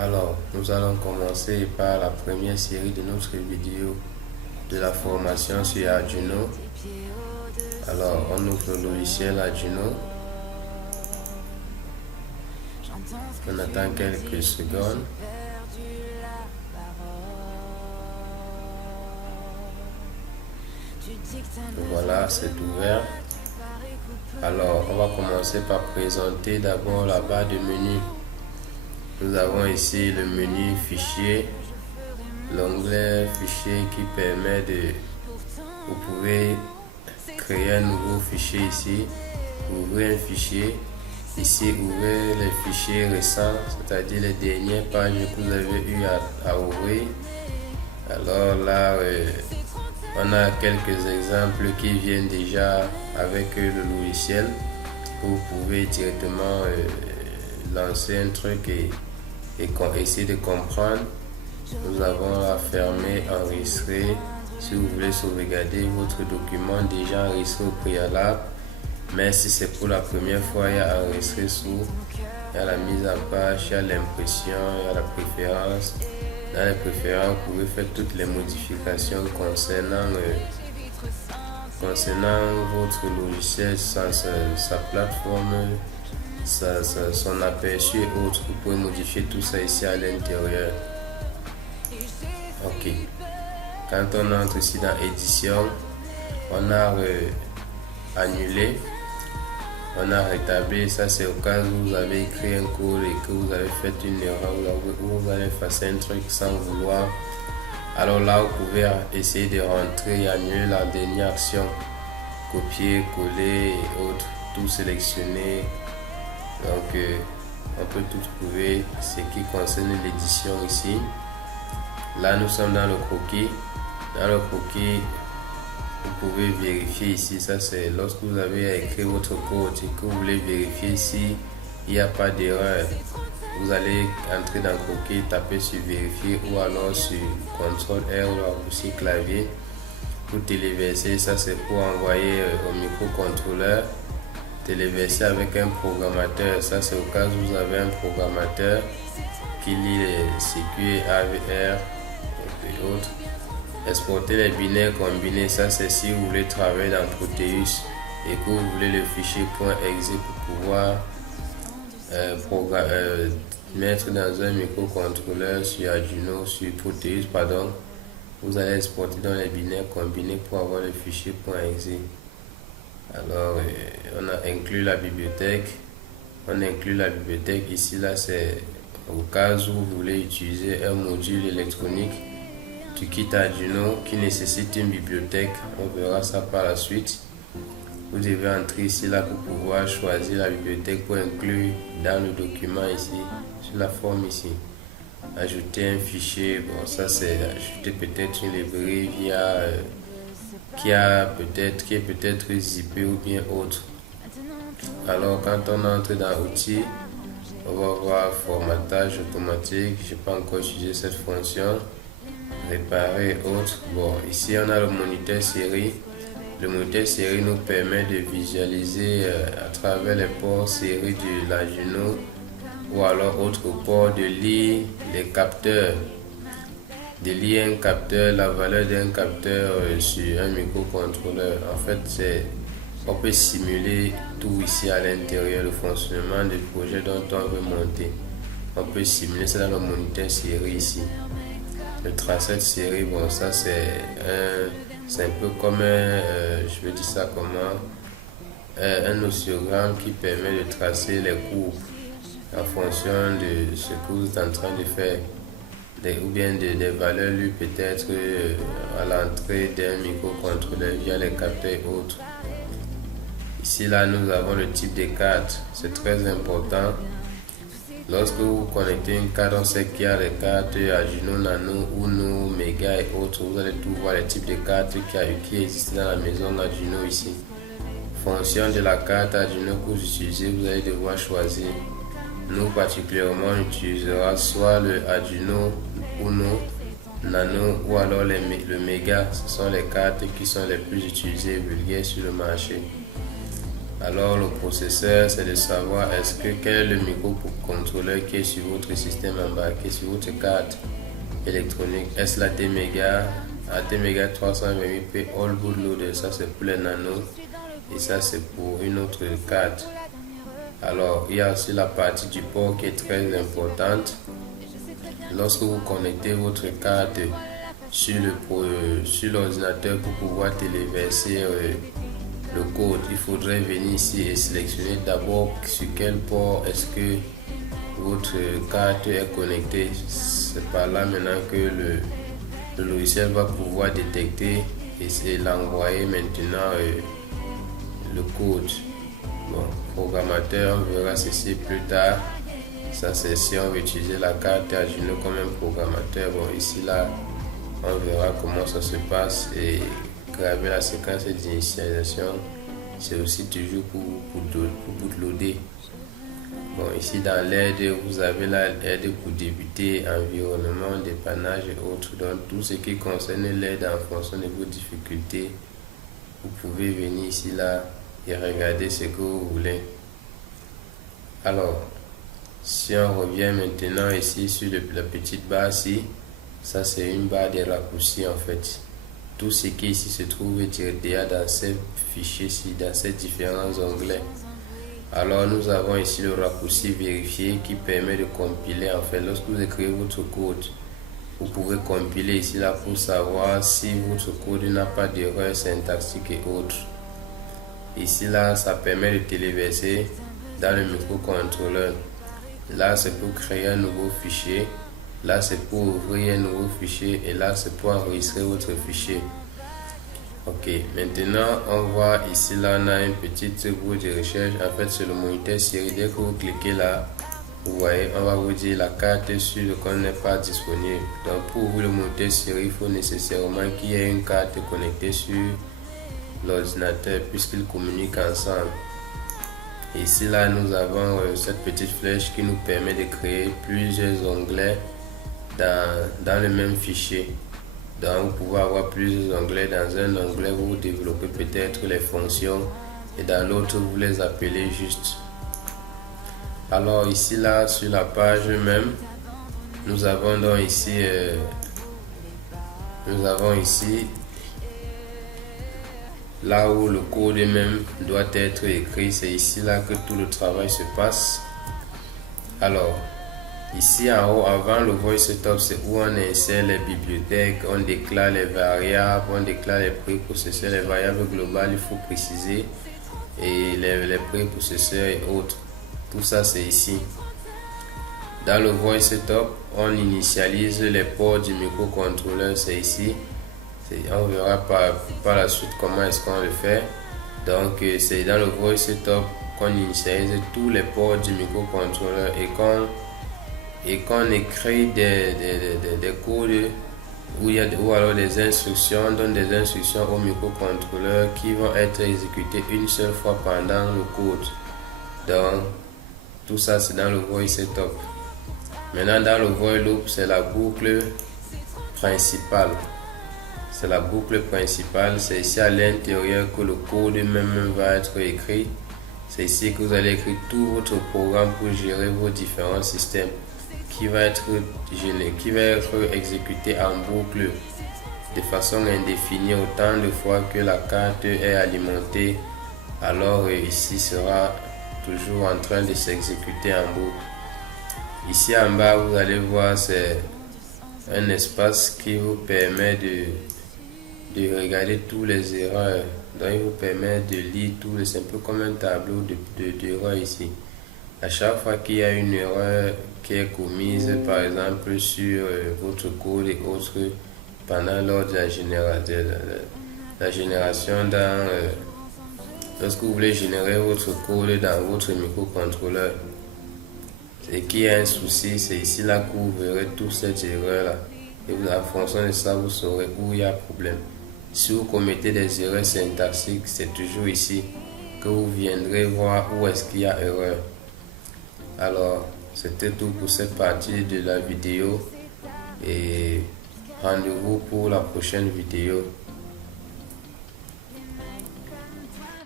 Alors, nous allons commencer par la première série de notre vidéo de la formation sur Arduino. Alors, on ouvre le logiciel Arduino. On attend quelques secondes. Voilà, c'est ouvert. Alors, on va commencer par présenter d'abord la barre de menu. Nous avons ici le menu fichier, l'onglet fichier qui permet de... Vous pouvez créer un nouveau fichier ici, ouvrir un fichier. Ici, ouvrez les fichiers récents, c'est-à-dire les dernières pages que vous avez eu à ouvrir. Alors là, on a quelques exemples qui viennent déjà avec le logiciel. Vous pouvez directement lancer un truc et essayer de comprendre. Nous avons à fermer, enregistrer. Si vous voulez sauvegarder votre document déjà enregistré au préalable, mais si c'est pour la première fois, il y a enregistré sous, il y a la mise en page, il y a l'impression, il y a la préférence. Dans les préférences, vous pouvez faire toutes les modifications concernant votre logiciel, sa plateforme, son aperçu et autres. Vous pouvez modifier tout ça ici à l'intérieur. Ok. Quand on entre ici dans édition, on a annulé, on a rétabli. Ça, c'est au cas où vous avez écrit un code et que vous avez fait une erreur, vous avez effacé un truc sans vouloir. Alors là, vous pouvez essayer de rentrer et annuler la dernière action. Copier, coller et autres, tout sélectionner. Donc, on peut tout trouver ce qui concerne l'édition ici. Là, nous sommes dans le croquis. Dans le croquis, vous pouvez vérifier ici. Ça, c'est lorsque vous avez écrit votre code et que vous voulez vérifier si il n'y a pas d'erreur. Vous allez entrer dans le croquis, taper sur vérifier ou alors sur CTRL R ou sur clavier. Pour téléverser, ça c'est pour envoyer au microcontrôleur. Téléverser avec un programmateur, ça c'est au cas où vous avez un programmateur qui lit les circuits AVR et autres. Exporter les binaires combinés, ça c'est si vous voulez travailler dans Proteus et que vous voulez le fichier .exe pour pouvoir mettre dans un microcontrôleur sur Arduino, sur Proteus, pardon. Vous allez exporter dans les binaires combinés pour avoir le fichier .exe. Alors, on a inclus la bibliothèque. On inclut la bibliothèque ici, là c'est au cas où vous voulez utiliser un module électronique. Tu quittes Arduino qui nécessite une bibliothèque. On verra ça par la suite. Vous devez entrer ici là pour pouvoir choisir la bibliothèque pour inclure dans le document ici, sur la forme ici. Ajouter un fichier, bon ça c'est ajouter peut-être une librairie qui est peut-être zippé ou bien autre. Alors quand on entre dans outils, on va voir formatage automatique. Je n'ai pas encore utilisé cette fonction. Réparer autre. Bon, ici on a le moniteur série. Le moniteur série nous permet de visualiser à travers les ports série de l'Arduino ou alors autre port, de lire les capteurs, de lire un capteur, la valeur d'un capteur sur un microcontrôleur. En fait, on peut simuler tout ici à l'intérieur, le fonctionnement du projet dont on veut monter. On peut simuler ça dans le moniteur série ici. Le tracé de série, bon ça c'est un peu comme je vais dire ça comment, un oscillogramme qui permet de tracer les courbes en fonction de ce que vous êtes en train de faire, ou bien des valeurs lues peut-être à l'entrée d'un microcontrôleur via les capteurs et autres. Ici là nous avons le type de carte, c'est très important. Lorsque vous connectez une carte, on sait qu'il y a les cartes Arduino Nano, Uno, Mega et autres. Vous allez tout voir les types de cartes qui existent dans la maison Arduino ici. Fonction de la carte Arduino que vous utilisez, vous allez devoir choisir. Nous particulièrement on utilisera soit le Arduino Uno, Nano ou alors le Mega. Ce sont les cartes qui sont les plus utilisées et vulgaires sur le marché. Alors le processeur, c'est de savoir quel est le microcontrôleur qui est sur votre système embarqué, sur votre carte électronique. Est-ce la ATmega 328P All Bootloader? Ça c'est pour les nanos et ça c'est pour une autre carte. Alors il y a aussi la partie du port qui est très importante. Lorsque vous connectez votre carte sur l'ordinateur pour pouvoir téléverser le code, il faudrait venir ici et sélectionner d'abord sur quel port est-ce que votre carte est connectée. C'est par là maintenant que le logiciel va pouvoir détecter et l'envoyer maintenant le code. Bon, programmateur, on verra ceci plus tard. Ça c'est si on veut utiliser la carte Arduino comme un programmateur. Bon, ici là on verra comment ça se passe et graver la séquence d'initialisation. C'est aussi toujours pour bootloader. Bon, ici dans l'aide, vous avez l'aide pour débuter, environnement, dépannage et autres. Donc tout ce qui concerne l'aide en fonction de vos difficultés, vous pouvez venir ici là et regarder ce que vous voulez. Alors, si on revient maintenant ici sur la petite barre ici, ça c'est une barre de raccourcis en fait. Tout ce qui ici se trouve déjà dans ces fichiers-ci, dans ces différents onglets. Alors nous avons ici le raccourci vérifier qui permet de compiler en fait. Lorsque vous écrivez votre code, vous pouvez compiler ici là pour savoir si votre code n'a pas d'erreur syntaxique et autres. Ici là, ça permet de téléverser dans le microcontrôleur. Là c'est pour créer un nouveau fichier. Là c'est pour ouvrir un nouveau fichier et là c'est pour enregistrer votre fichier. Ok, maintenant on voit ici là on a une petite boîte de recherche. En fait c'est le moniteur série. Dès que vous cliquez là, vous voyez on va vous dire la carte sur le compte n'est pas disponible. Donc pour ouvrir le moniteur série, il faut nécessairement qu'il y ait une carte connectée sur l'ordinateur puisqu'ils communiquent ensemble. Ici là nous avons cette petite flèche qui nous permet de créer plusieurs onglets dans le même fichier. Donc vous pouvez avoir plusieurs onglets. Dans un onglet vous développez peut-être les fonctions et dans l'autre vous les appelez juste. Alors ici là sur la page même nous avons donc ici là où le code même doit être écrit. C'est ici là que tout le travail se passe. Alors ici en haut, avant le VoiceTop, c'est où on insère les bibliothèques, on déclare les variables, on déclare les préprocesseurs, les variables globales, il faut préciser, et les préprocesseurs et autres. Tout ça c'est ici. Dans le VoiceTop, on initialise les ports du microcontrôleur, c'est ici. On verra par la suite comment est-ce qu'on le fait. Donc c'est dans le VoiceTop qu'on initialise tous les ports du microcontrôleur et qu'on écrit des codes ou alors des instructions, on donne des instructions au microcontrôleur qui vont être exécutées une seule fois pendant le code. Donc tout ça c'est dans le VoiceTop. Maintenant dans le void loop, c'est la boucle principale. C'est la boucle principale, c'est ici à l'intérieur que le code même va être écrit. C'est ici que vous allez écrire tout votre programme pour gérer vos différents systèmes qui va être exécuté en boucle de façon indéfinie autant de fois que la carte est alimentée. Alors ici sera toujours en train de s'exécuter en boucle. Ici en bas vous allez voir c'est un espace qui vous permet de regarder tous les erreurs. Donc il vous permet de lire tout, c'est un peu comme un tableau d'erreurs ici. À chaque fois qu'il y a une erreur qui est commise, par exemple sur votre code et autres, lors de la génération lorsque vous voulez générer votre code dans votre microcontrôleur et qu'il y a un souci, c'est ici là que vous verrez toutes ces erreurs là. Et en fonction de ça, vous saurez où il y a problème. Si vous commettez des erreurs syntaxiques, c'est toujours ici que vous viendrez voir où est-ce qu'il y a erreur. Alors, c'était tout pour cette partie de la vidéo et rendez-vous pour la prochaine vidéo.